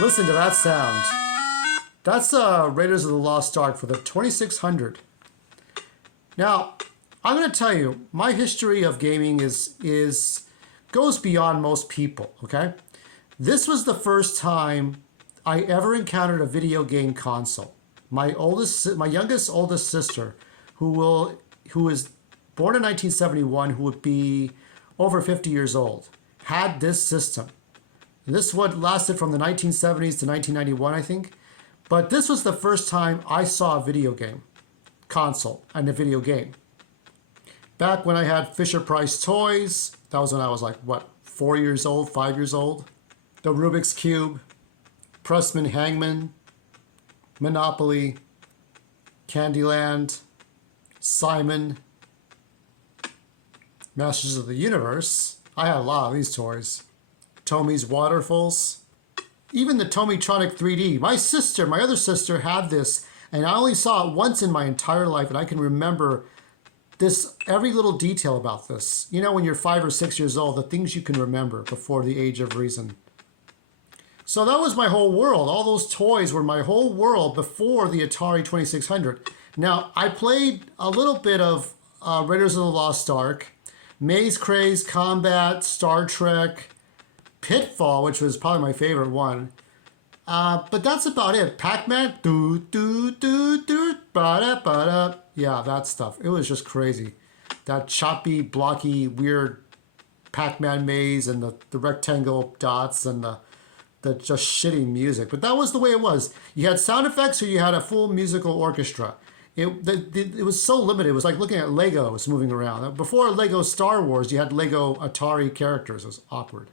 Listen to that sound. That's Raiders of the Lost Ark for the 2600. Now, I'm going to tell you, my history of gaming goes beyond most people, okay? This was the first time I ever encountered a video game console. My youngest oldest sister, who is born in 1971, who would be over 50 years old, had this system. This one lasted from the 1970s to 1991, I think. But this was the first time I saw a video game console and a video game. Back when I had Fisher-Price toys, that was when I was like, what, 4 years old, 5 years old? The Rubik's Cube, Pressman Hangman, Monopoly, Candyland, Simon, Masters of the Universe. I had a lot of these toys. Tommy's Waterfalls. Even the Tommytronic 3D. My other sister had this, and I only saw it once in my entire life, and I can remember every little detail about this. You know, when you're 5 or 6 years old, the things you can remember before the age of reason. So that was my whole world. All those toys were my whole world before the Atari 2600. Now, I played a little bit of Raiders of the Lost Ark, Maze Craze Combat, Star Trek, Pitfall, which was probably my favorite one. But that's about it. Pac-Man, ba-da-ba-da. Yeah, that stuff. It was just crazy. That choppy, blocky, weird Pac-Man maze and the rectangle dots and the just shitty music. But that was the way it was. You had sound effects or you had a full musical orchestra. It was so limited. It was like looking at Legos moving around. Before Lego Star Wars, you had Lego Atari characters. It was awkward.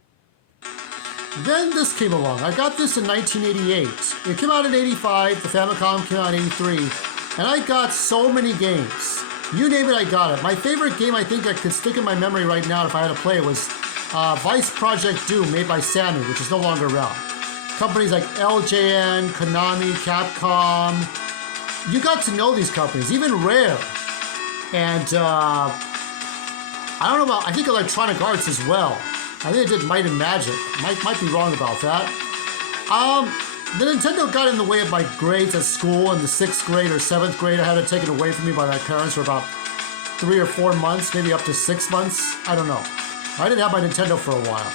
Then this came along. I got this in 1988. It came out in 85. The Famicom came out in 83. And I got so many games. You name it, I got it. My favorite game I think I could stick in my memory right now if I had to play it was Vice Project Doom, made by Sammy, which is no longer around. Companies like LJN, Konami, Capcom. You got to know these companies, even Rare. And I don't know about, I think Electronic Arts as well. I think it did Might and Magic. Might be wrong about that. The Nintendo got in the way of my grades at school in the 6th grade or 7th grade. I had it taken away from me by my parents for about 3 or 4 months, maybe up to 6 months. I don't know. I didn't have my Nintendo for a while.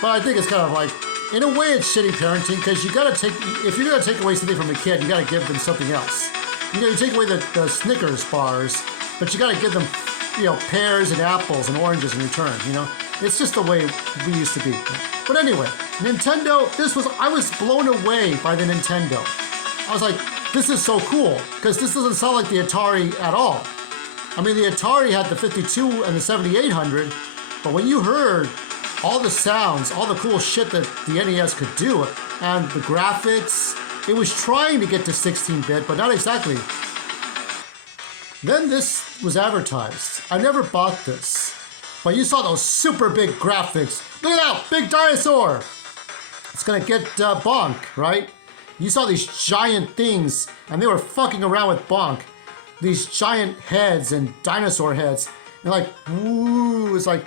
But I think it's kind of like, in a way it's shitty parenting because you gotta if you're gonna take away something from a kid, you gotta give them something else. You know, you take away the Snickers bars, but you gotta give them, you know, pears and apples and oranges in return, you know? It's just the way we used to be. But anyway, Nintendo, I was blown away by the Nintendo. I was like, this is so cool, because this doesn't sound like the Atari at all. I mean, the Atari had the 52 and the 7800, but when you heard all the sounds, all the cool shit that the NES could do, and the graphics, it was trying to get to 16-bit, but not exactly. Then this was advertised. I never bought this. But you saw those super big graphics. Look at that, big dinosaur. It's gonna get Bonk, right? You saw these giant things, and they were fucking around with Bonk. These giant heads and dinosaur heads. And like, woo, it's like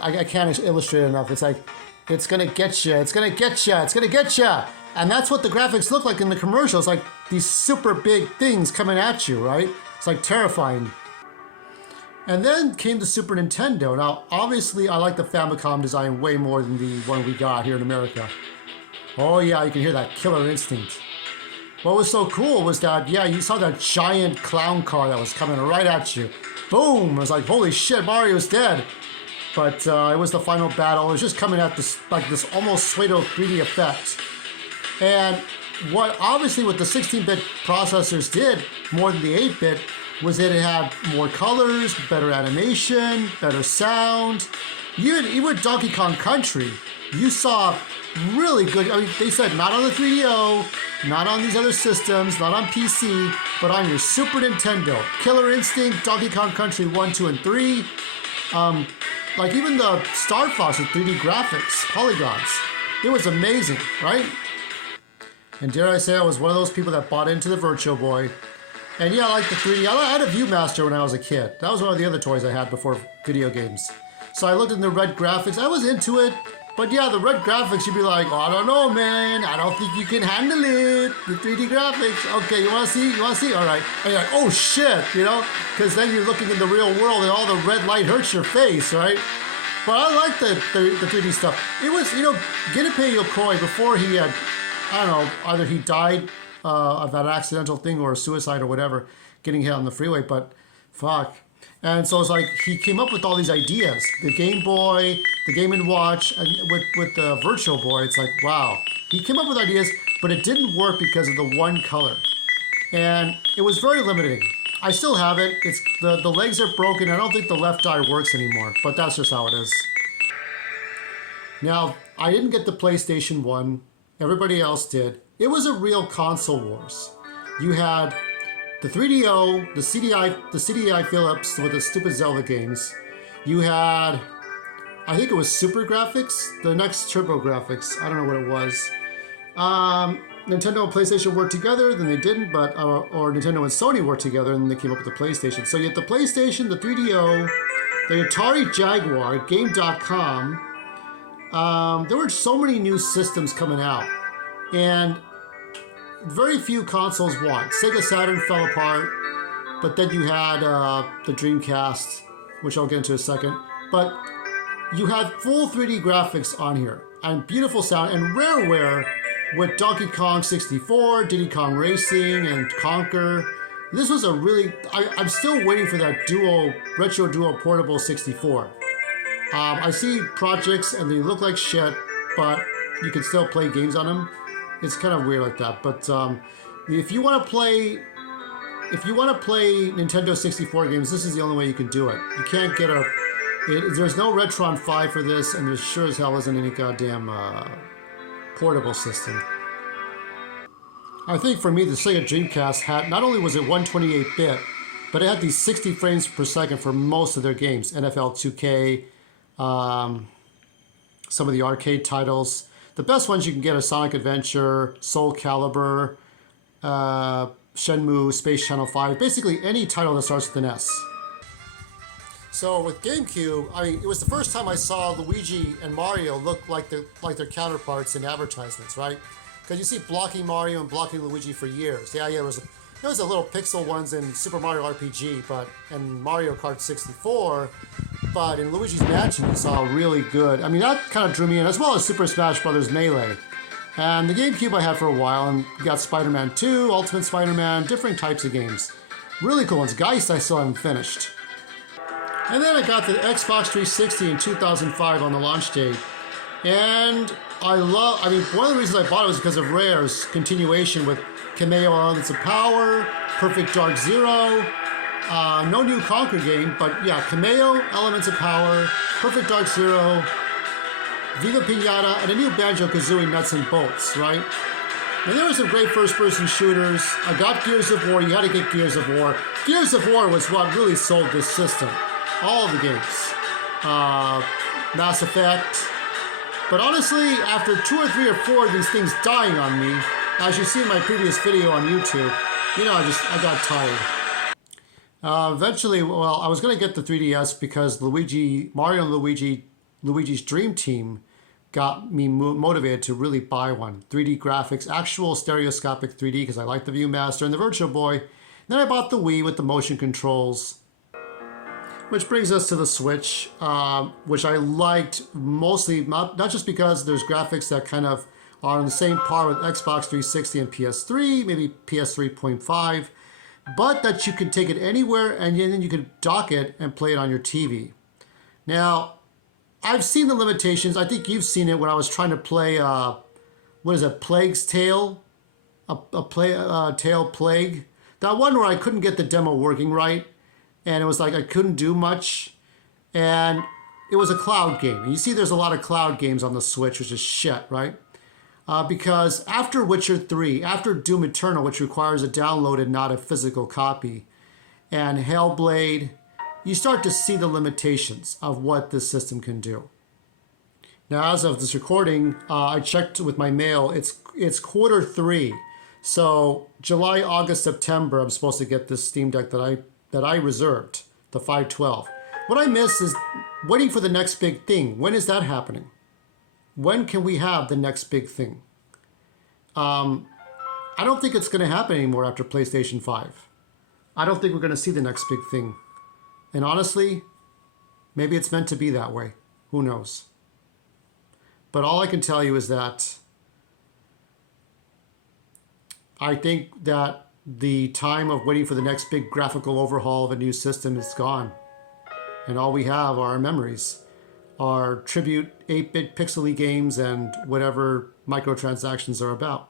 I can't illustrate it enough. It's like, it's gonna get you, it's gonna get you, it's gonna get you. And that's what the graphics look like in the commercials. Like these super big things coming at you, right? It's like terrifying. And then came the Super Nintendo. Now, obviously, I like the Famicom design way more than the one we got here in America. Oh yeah, you can hear that killer instinct. What was so cool was that, yeah, you saw that giant clown car that was coming right at you. Boom! I was like, holy shit, Mario's dead. But it was the final battle. It was just coming at this, like this almost pseudo 3D effect. And what the 16-bit processors did, more than the 8-bit, was that it had more colors, better animation, better sound. Even Donkey Kong Country, you saw really good, I mean, they said not on the 3DO, not on these other systems, not on PC, but on your Super Nintendo. Killer Instinct, Donkey Kong Country 1, 2, and 3. Like even the Star Fox with 3D graphics, polygons. It was amazing, right? And dare I say, I was one of those people that bought into the Virtual Boy. And yeah, I like the 3D. I had a Viewmaster when I was a kid. That was one of the other toys I had before video games. So I looked at the red graphics. I was into it. But yeah, the red graphics, you'd be like, oh, I don't know, man. I don't think you can handle it. The 3D graphics. Okay, you want to see? You want to see? All right. And you're like, oh, shit, you know? Because then you're looking in the real world and all the red light hurts your face, right? But I like the 3D stuff. It was, you know, Gunpei Yokoi, before he had, I don't know, either he died of that accidental thing or suicide or whatever, getting hit on the freeway, but fuck. And so it's like he came up with all these ideas. The Game Boy, the Game & Watch, and with the Virtual Boy, it's like, wow. He came up with ideas, but it didn't work because of the one color. And it was very limiting. I still have it. It's the legs are broken. I don't think the left eye works anymore, but that's just how it is. Now, I didn't get the PlayStation 1. Everybody else did. It was a real console wars. You had the 3DO, the CDI Philips with the stupid Zelda games. You had, I think it was Super Graphics, the next Turbo Graphics. I don't know what it was. Nintendo and PlayStation worked together, then they didn't, but or Nintendo and Sony worked together, and they came up with the PlayStation. So you had the PlayStation, the 3DO, the Atari Jaguar, Game.com. There were so many new systems coming out, and very few consoles won. Sega Saturn fell apart, but then you had the Dreamcast, which I'll get into in a second. But you had full 3D graphics on here, and beautiful sound, and rareware with Donkey Kong 64, Diddy Kong Racing, and Conker. This was a really, I'm still waiting for that retro duo portable 64. I see projects and they look like shit, but you can still play games on them. It's kind of weird like that. But if you want to play Nintendo 64 games, this is the only way you can do it. You can't get there's no Retron 5 for this, and there sure as hell isn't any goddamn portable system. I think for me, the Sega Dreamcast had, not only was it 128-bit, but it had these 60 frames per second for most of their games. NFL 2K, some of the arcade titles. The best ones you can get are Sonic Adventure, Soul Calibur, Shenmue, Space Channel 5, basically any title that starts with an S. So with GameCube, I mean, it was the first time I saw Luigi and Mario look like their counterparts in advertisements, right? Because you see blocky Mario and blocky Luigi for years. Yeah, there was a little pixel ones in Super Mario RPG, and Mario Kart 64, but in Luigi's Mansion you saw really good. I mean, that kind of drew me in, as well as Super Smash Bros. Melee. And the GameCube I had for a while, and you got Spider-Man 2, Ultimate Spider-Man, different types of games. Really cool ones. Geist I still haven't finished. And then I got the Xbox 360 in 2005 on the launch date. And one of the reasons I bought it was because of Rare's continuation with Kameo Elements of Power, Perfect Dark Zero, no new Conquer game, but yeah, Kameo Elements of Power, Perfect Dark Zero, Viva Pinata, and a new Banjo-Kazooie Nuts and Bolts, right? And there were some great first-person shooters. I got Gears of War. You had to get Gears of War. Gears of War was what really sold this system. All of the games. Mass Effect. But honestly, after 2 or 3 or 4 of these things dying on me, as you see in my previous video on YouTube, you know, I got tired. Eventually, well, I was going to get the 3DS because Mario and Luigi's Dream Team got me motivated to really buy one. 3D graphics, actual stereoscopic 3D, because I like the Viewmaster and the Virtual Boy. Then I bought the Wii with the motion controls. Which brings us to the Switch, which I liked mostly, not just because there's graphics that kind of are on the same par with Xbox 360 and PS3, maybe PS 3.5, but that you could take it anywhere and then you could dock it and play it on your TV. Now, I've seen the limitations. I think you've seen it when I was trying to play, Plague's Tale? Tale Plague? That one where I couldn't get the demo working right. And it was like I couldn't do much. And it was a cloud game. And you see there's a lot of cloud games on the Switch, which is shit, right? Because after Witcher 3, after Doom Eternal, which requires a download and not a physical copy, and Hellblade, you start to see the limitations of what this system can do. Now, as of this recording, I checked with my mail. It's Q3. So July, August, September, I'm supposed to get this Steam Deck that I reserved, the 512. What I miss is waiting for the next big thing. When is that happening? when can we have the next big thing? I don't think it's going to happen anymore after PlayStation 5. I don't think we're going to see the next big thing. And honestly, maybe it's meant to be that way. Who knows? But all I can tell you is that I think that the time of waiting for the next big graphical overhaul of a new system is gone. And all we have are our memories, our tribute 8-bit pixely games and whatever microtransactions are about.